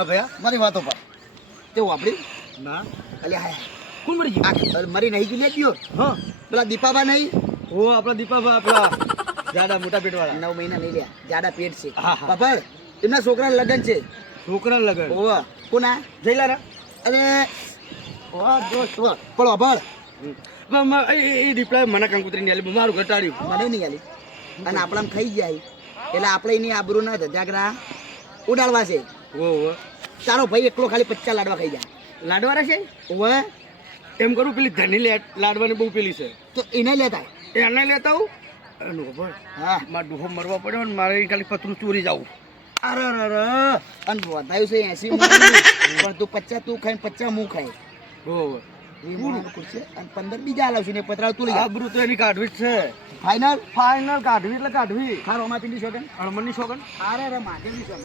હા ભયા મારી વાતો પર તે વાપરી ના અલ્યા હાય કોણ મરી ગયું મરી નહીં ગયું ગયો હા પેલા દીપાબા નહીં ઓ આપણા દીપાભા આપણા જાડા મોટા પેટવાળા 9 મહિના નહીં લ્યા જાડા પેટ છે હા, હા. બાપા એમના છોકરા લગન છે છોકરા લગન ઓવા કોના જઈલારા અરે વાહ દોસ્ત વાહ પણ અભાળ એ રિપ્લાય મને કંકુતરી ને આલી મારું ઘટાડ્યું મને નહીં આલી અને આપણામાં ખાઈ જાય એટલે આપણે એની આબરૂ ના ધજાગરા ઉડાડવા છે ઓ તારો ભાઈ એકલો ખાલી 50 લાડવા ખાઈ જાય લાડવારા છે ઓવે એમ કરું પેલી ધની લાડવાની બહુ પેલી છે તો એને લેતા એને લેતા આવું એનું ખબર હા મારે ડોહો મરવા પડ્યો ને મારે ખાલી પતરું ચોરી જવું અરે અને વધાયું છે 80 પણ તું 50 તું ખાઈ 50 હું ખાઈ બરોબર એ મારું ખુરશે અને 15 બીજા લાવશું ને પતરાવ તું લઈ જા આબરૂ તો એની કાઢવી જ છે ફાઇનલ ફાઇનલ કાઢવી એટલે કાઢવી ખારોમાં પીંડી શોગન હળમણની શોગન અરે મહાદેવની શોગન